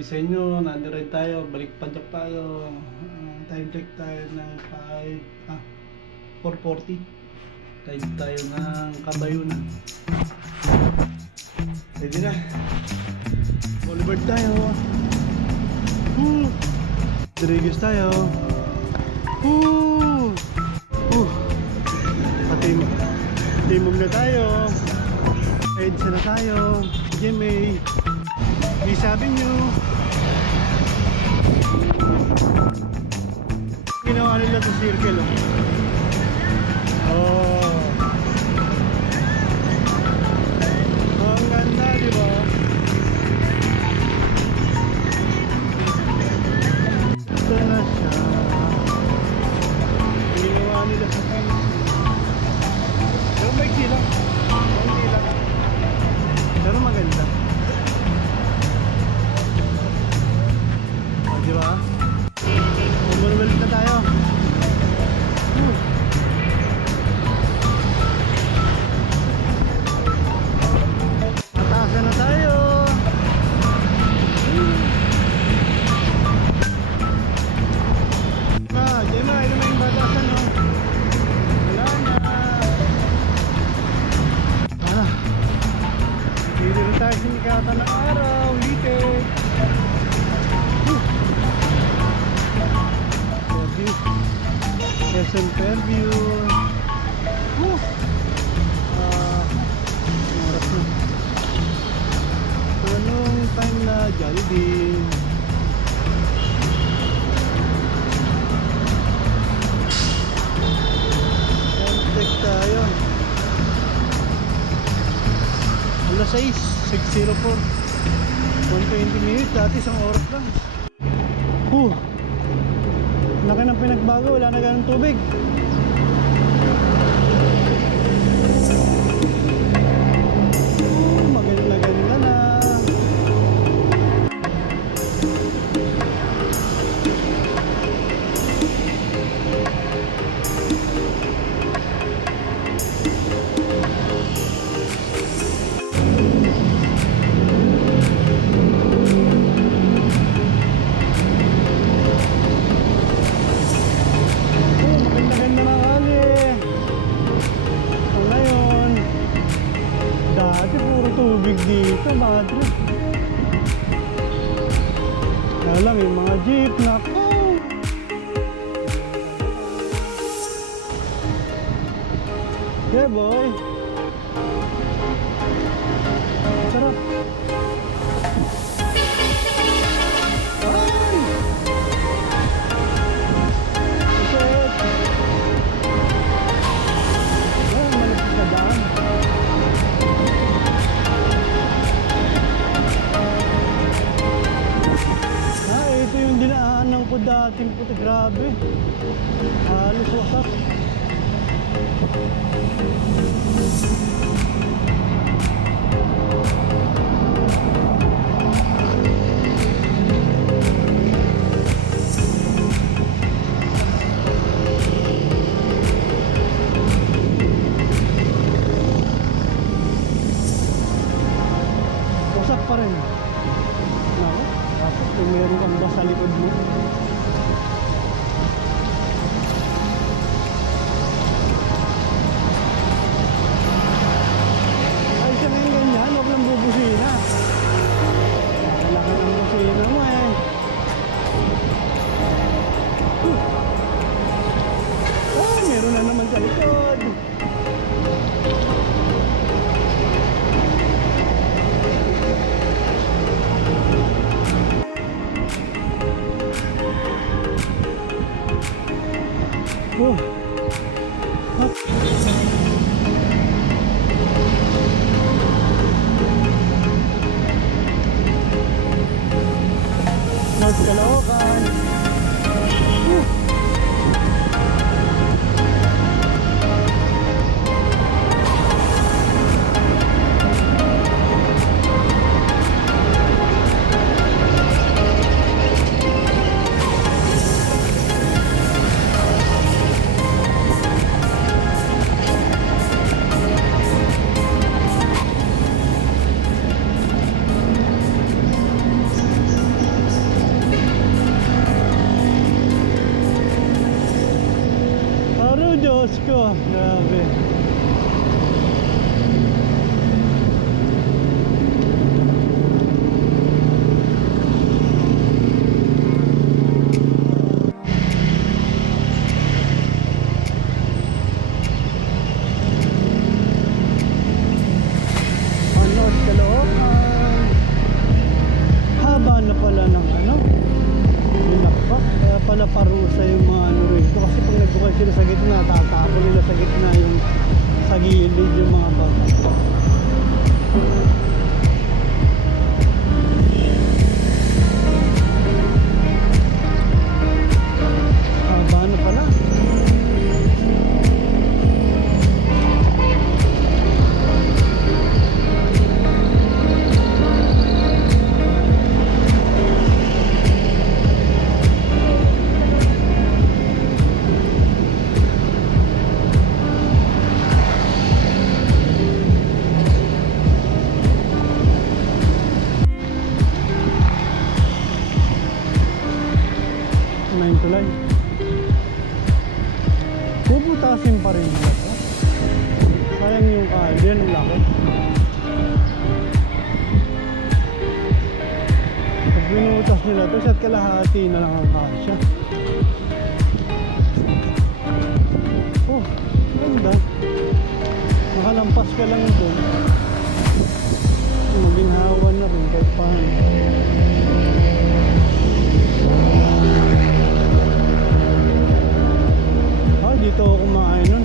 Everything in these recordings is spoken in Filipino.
update sa inyo, nandito rin tayo, balik padyak tayo. Time check tayo ng 4:40. Time tayo ng Kabayunan. Ready na. Boulevard tayo. Dirigus tayo. Timog na tayo. EDSA na tayo. GMA. Di sabi nyo. Ginawa nila sa circle. Oh. Ang ganda, di ba? Ito na siya. Ginawa nila sa circle. Pero may kilang. Hindi lang. Pero maganda. Di ba? Bumulwelt na tayo. Matasan na tayo. Gemma, ito na yung batasan, no? Wala na. Dito rin tayo sinikatan ng araw. Litik. SM Fairview. Oras na. Anong time na Jollibee? Check tayo. Alas 6, 6:04. 120 minutes, dati isang oras lang. Laki ng pinagbago, wala na ganong tubig. Maganda na. Tubig dito, madre. Alam, yung mga jeep, nako. Yeah, boy. Sarap. Ay! Shit! Ay, malapit na daan. Ito yung dinaanan ko dating puti, grabe. Halos wasak. Wasak pa rin. Nako, tapos kung meron kang bus sa likod mo. Ay, siya ngayon ganyan, huwag lang bubusina. Malaki ng busina mo eh. Ay, meron na naman sa likod. gilid yung mga bag. Haba na pala. Nine to line. Puputasin pa rin nila to. Sayang yung yan ang laki. Pag binutas nila to, isa't kalahati na lang ang kasya. Oh, ganda. Makalampas ka lang doon. Maginhawan na rin kahit paano. Dito ako kumain nun.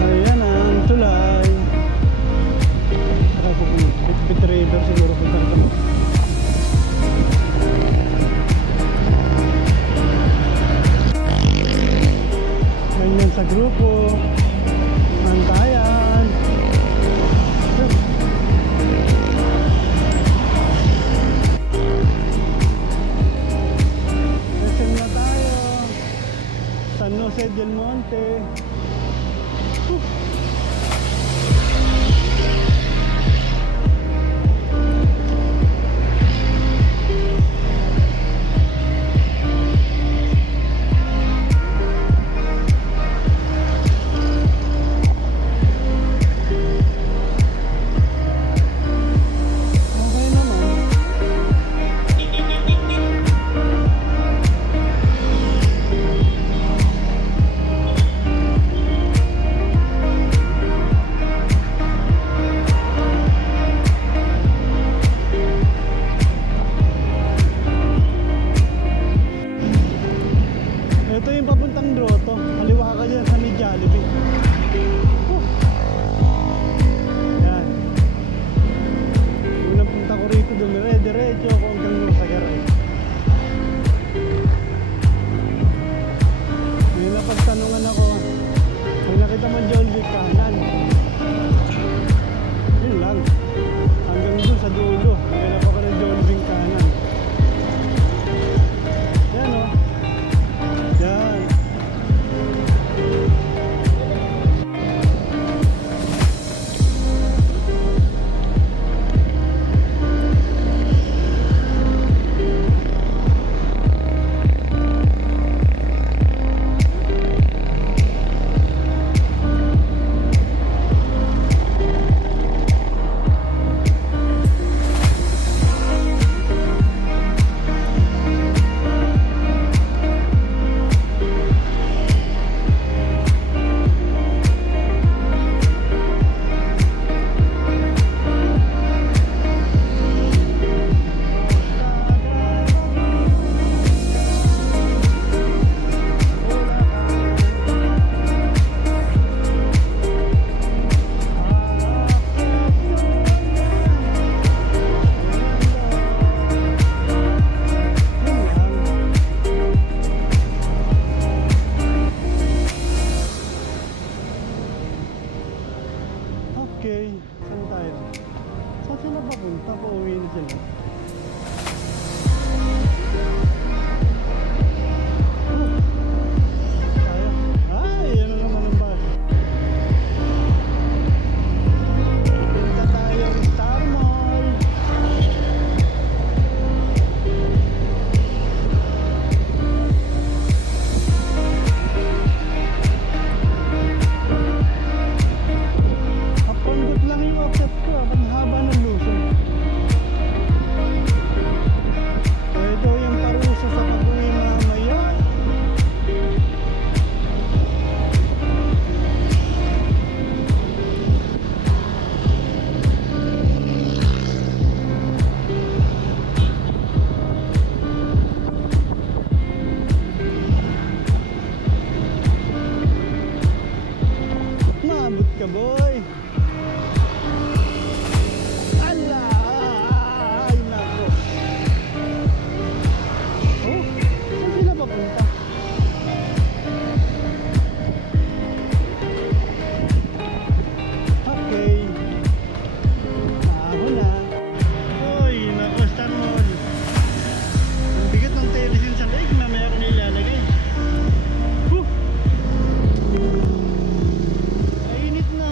Ayan ang tulay. Saka po Bit River siguro kung saan. Sa grupo Mantayan. Lesson na tayo San Jose del Monte. Ito yung papuntang Grotto. Kaliwa ka dyan sa may Jollibee. Yan. Unang punta ko rito, dumiretso ako hanggang sa Garay. May napagtanungan ako, pag nakita mo Jollibee kanan, yun lang, hanggang dun sa dulo. Kaya pa ka ng Jollibee kanan. Yan o. Yan. boy. Ala! Ay, nako. Oh, saan sila papunta? Okay. Ahon na. Uy, nako, Star Mall. Ang bigat ng telesin sa leg, mamaya ko nilalagay. Mainit na.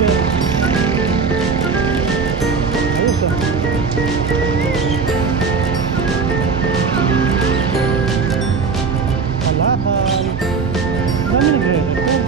driver. Ayos ah. Kalakal. Dami nagre-record.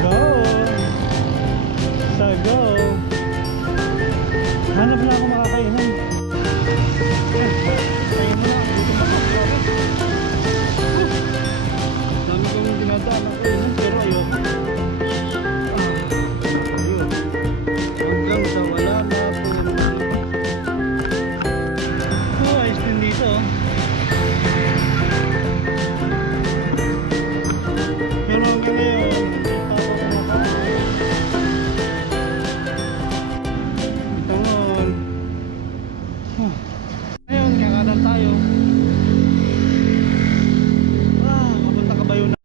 Go! Sa go! Hanap na ako makakainan. Kain mo lang, dito makakainan. Dami kong dinadaan ako kainan pero ayoko. Ayun. Hanggang sa wala na po. Ayos din dito. Pero hanggang ngayon, hindi pa ako kumakain. Tangon. Ngayon, kakanan tayo. Kapunta Kabayo na.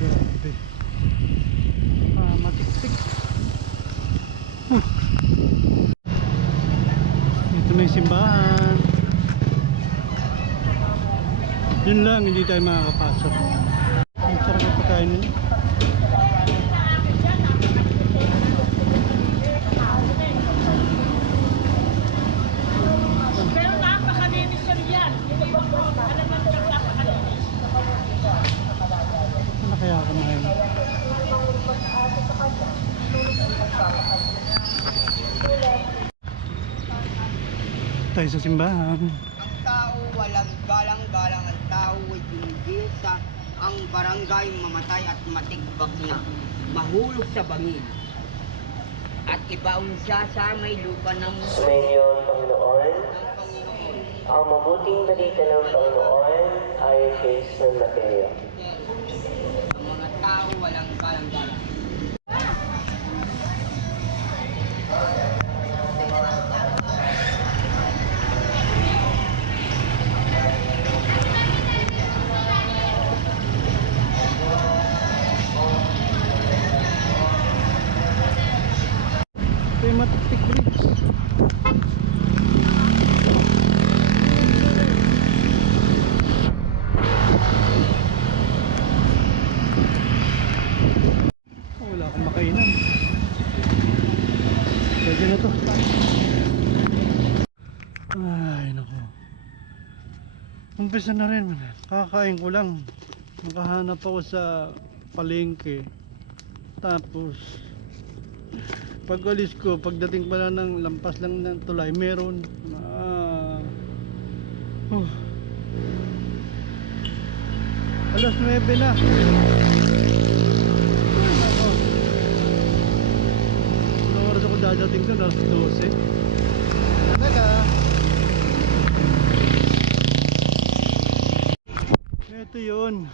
Grabe. Matik-tik. Ito na yung simbahan. Yun lang, hindi tayo makakapasok. Ang sarap ng pagkain nila. Pero napakalinis siya yan. Alam mo siya napakalinis. Ano kaya kumain? Tayo sa simbahan. Ang tao walang galang-galang, ang tao ay ginigisa, ang barangay mamatay at matigbag na, mahulog sa bangin. At ibaon siya sa may lupa ng Sumainyo, Panginoon. Panginoon. Ang mabuting balita ng Panginoon ay kay San Mateo. Ang mga tao walang galang-galang. Ito yung Matik Bridge. Wala akong makainan. Pwede na to. Ay, naku. Umpisa na rin. Kakain ko lang. Nakahanap ako sa palengke. Tapos pag alis ko, pagdating pala ng lampas lang ng tulay, meron. Alas 9 na. Ako. Anong oras ako dadating doon? Alas 12. Talaga. Ito yun.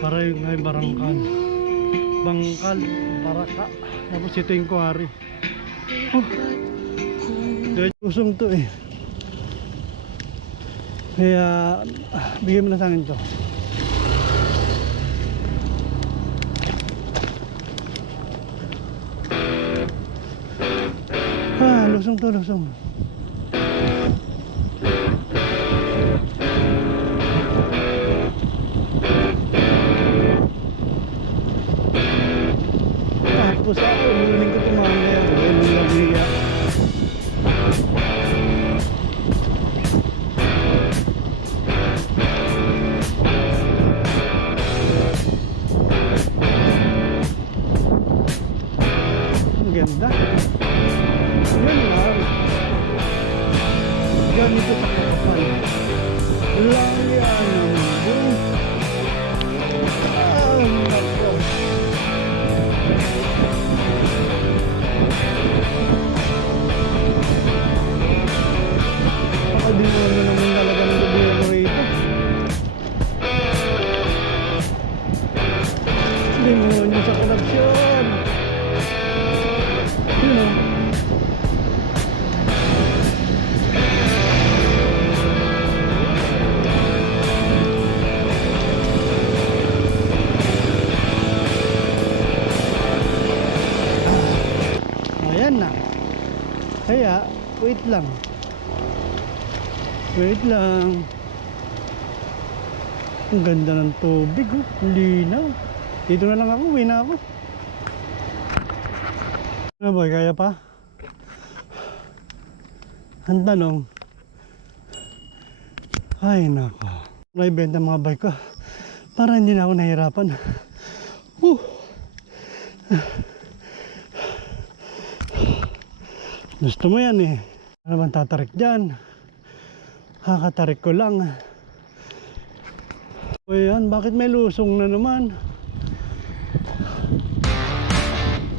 Para yung may barangkal. Bangkal, baraka. Tapos ito yung kuwari. Dahil usong to eh. Kaya bigyan mo na sa akin to. Lusong to, lusong. Tapos ako, umuling ko ito mamaya. Dahil nabiya. Ang ganda. Yan lang. Ganito sa kapal. Lang yan. nako. Baka di naman talaga ng gobyerno rito. Demonyo sa korupsyon. Yun o. Ayan na. Kaya, wait lang. Wait lang. Ang ganda ng tubig, oh. Linaw. Dito na lang ako, uwi na ako. Ano boy, kaya pa? Ang tanong, ay nako, naibenta mga bike ko para hindi na ako nahirapan. Gusto mo yan eh. Ano naman tatarik dyan? Kakatarik ko lang. O yan, bakit may lusong na naman?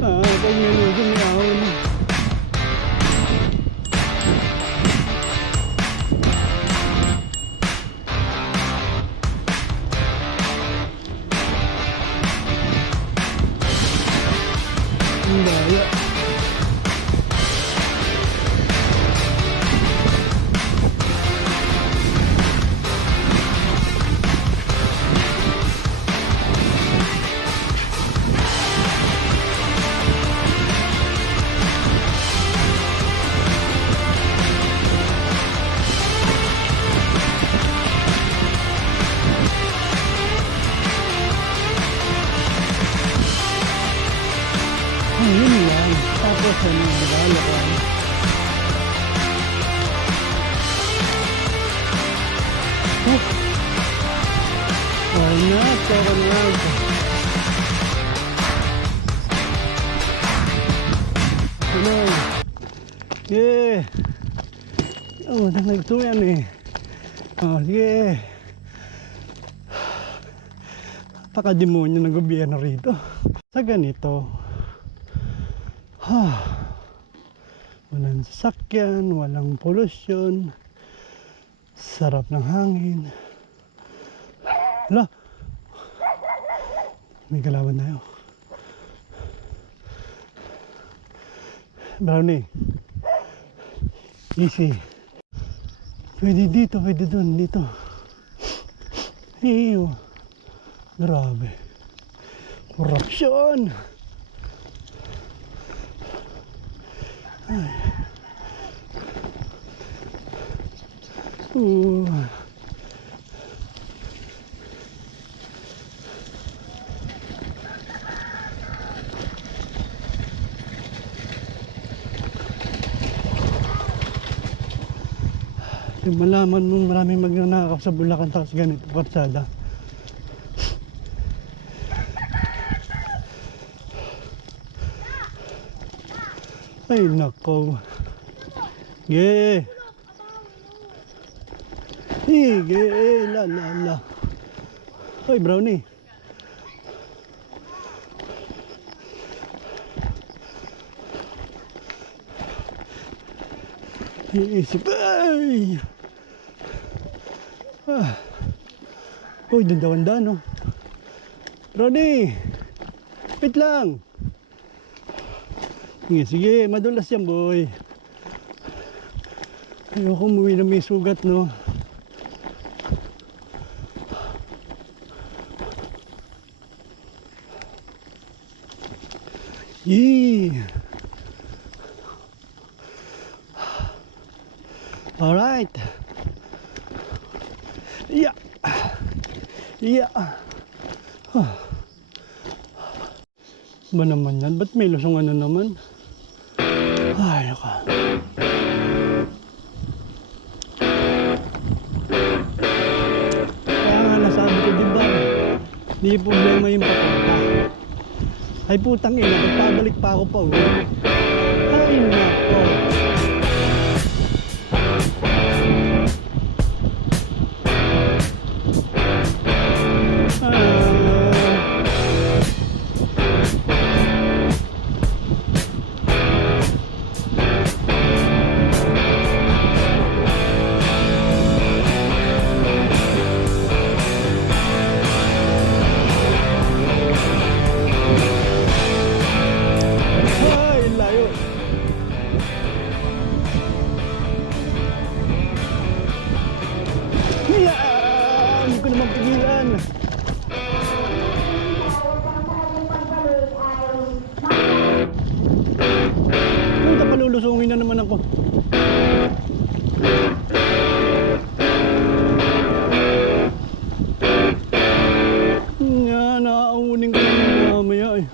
Pag may lusong may ahon. Ang daya. Yun lang. Tapos ano, nagalo ko. Why not? Why not? Ano? Yeah. Oh, nagto yan eh. Oh, sige. Napaka-demonyo ng gobyerno rito. Sa ganito, walang sasakyan, walang polusyon, sarap ng hangin. Hala, may kalaban tayo. Brownie, easy. Pwede dito, pwede dun, dito. Ew, grabe. Korupsyon. Ay. Yung malaman mo maraming magnanakaw sa Bulacan tapos ganito karsada. Ay nako. Yeah. Sige, la la la. Ay Brownie. Iisip. Ay. Uy, dandawan-dahan no. Brownie. Wait lang. Sige, sige, madulas yan boy. Ayoko umuwi na may sugat no. Yee. Alright. Yeah. Yeah. Ba naman yan? Ba't may lusong ano naman? Ay, naka. Kaya nga nasabi ko diba, di problema yung papunta. Ay putang ina, magpabalik pa ako pa uwi. Ay nako. Nga, naaunin ko lang mamaya eh.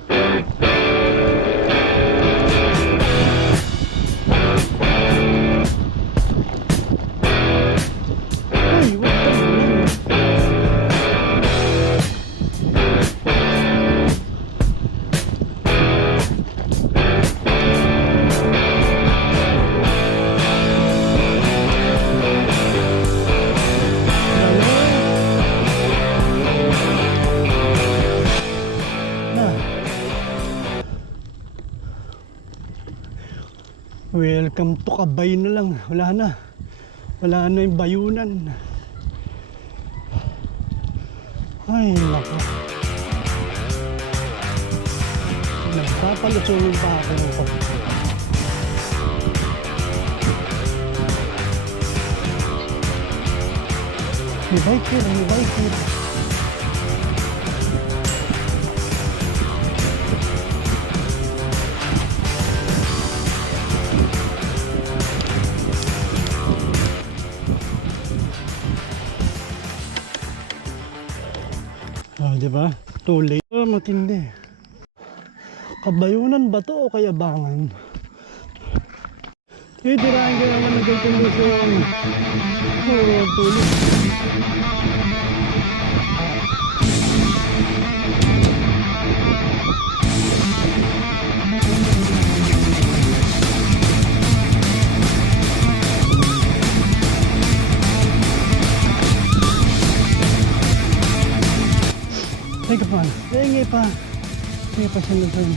Ay, wag ka naman. Welcome to Kabay na lang. Wala na. Wala na yung bayunan. Ay, nako. Nagpapalusunin pa ako. May biker, may biker. Diba? Too late. Matindi. Kabayunan ba to o kayabangan? Tirahan ka naman ng ganitong lusong. Oh, tuloy. Teka pa, ingay pa. Ingay pa siya nung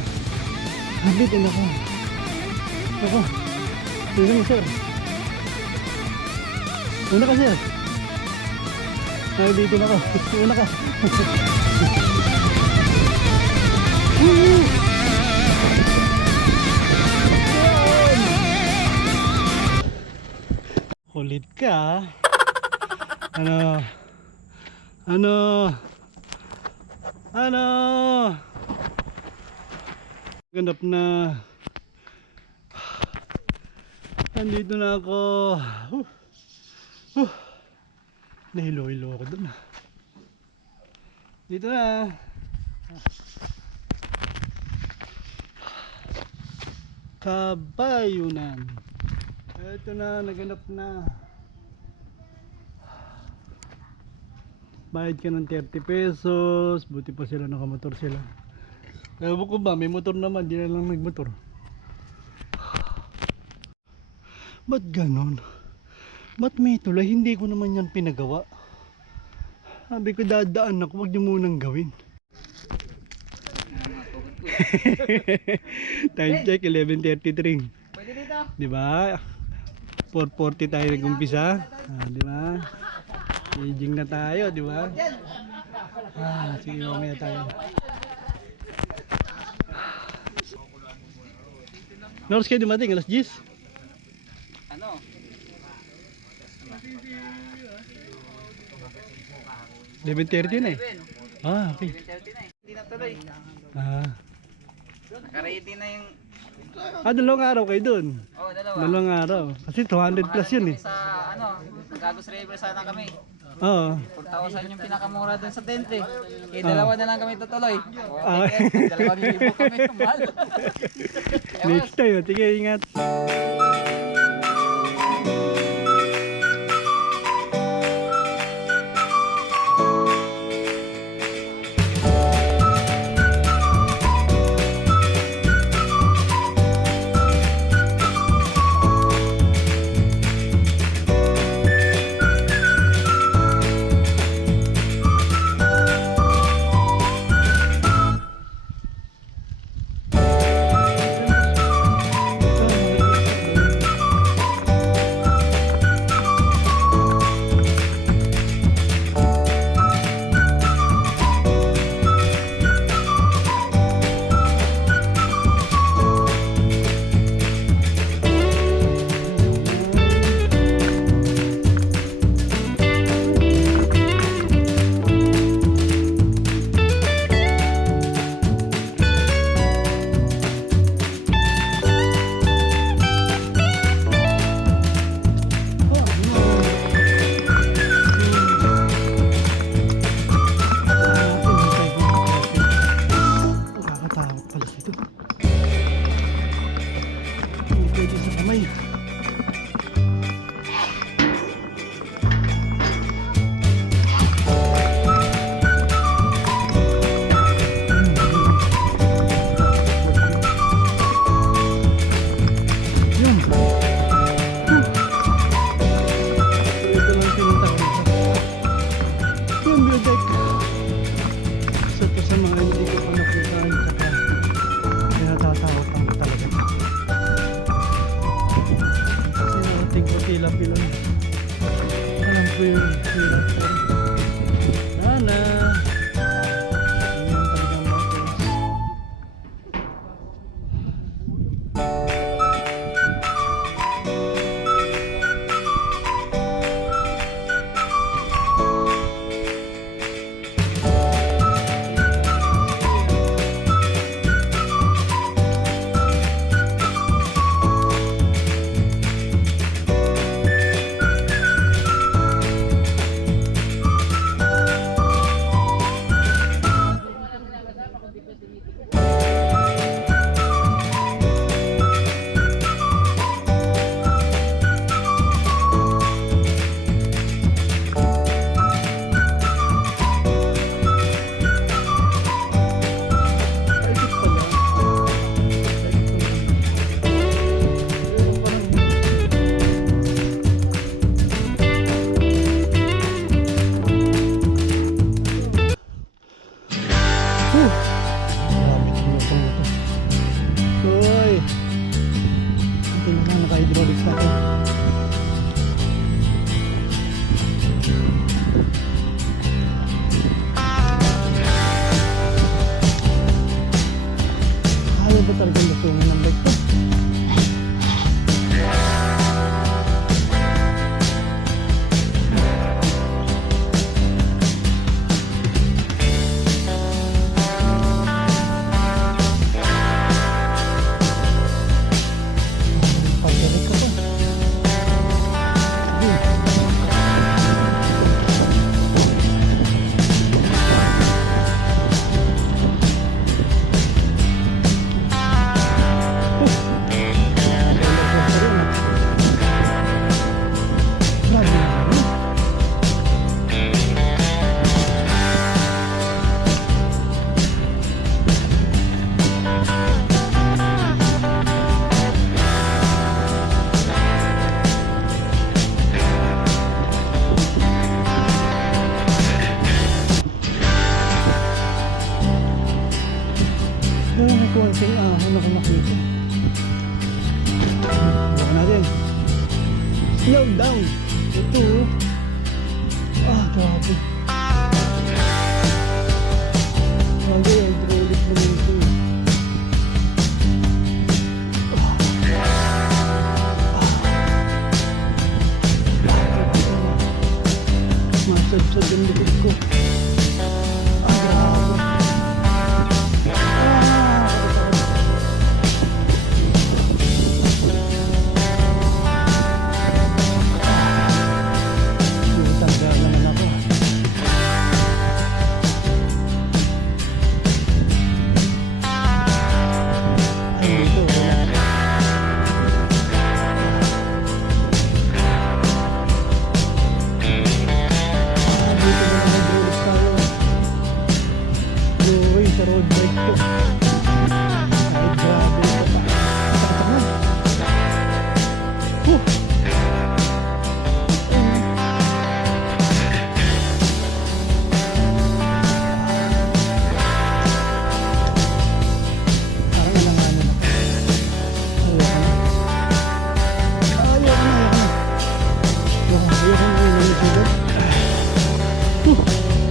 habitin ako. Ako. Tingnan mo, sir. Una ka, sir. Ay, dito na ako. Una ka. Kulit ka. Ano? Ganap na. Nandito na ako. Nahilo-hilo ako dun. Dito na. Kabayunan. Ito na, naganap na. Bayad ka ng 30 pesos. Buti pa sila, nakamotor sila. Ewan ko ba, may motor naman, di na lang nagmotor. Ba't ganon? Ba't may tulay? Hindi ko naman yan pinagawa. Sabi ko dadaan ako, wag niyo munang gawin. Time check, 11:33. Diba? 4:40 tayo nag-umpisa. Diba? Aging na tayo, diba? Sige, mamaya tayo. Noros kayo dumating, alas 10? Ano? 11:30 na eh. Okay. 11:30 na eh. Hindi na tuloy. Naka-ready na yung... Dalawang araw kayo dun. Oh, dalawa. Dalawang araw. Kasi 200 plus yun eh. Sa Gagos River sana kami. Oo. 4,000 yung pinakamura dun sa tent eh. Dalawa na lang kami tutuloy. Ah. Dalawang libo kami. Mahal. Next time, sige, ingat. sige lang. Alam ko yung hirap ko. Sana. Yun talagang mountains. Paikot pala. Pero parang grabe itong lutong ito. Uy! Hindi naman naka-hydraulic sa akin. Kaya ba talagang lutungan ng bike to? Pagbalik ko to. May konting ahon ako makita. Baka natin. Slow down. Ito. Grabe. Grabe, hydraulic mo nito. Masadsad yung likod ko.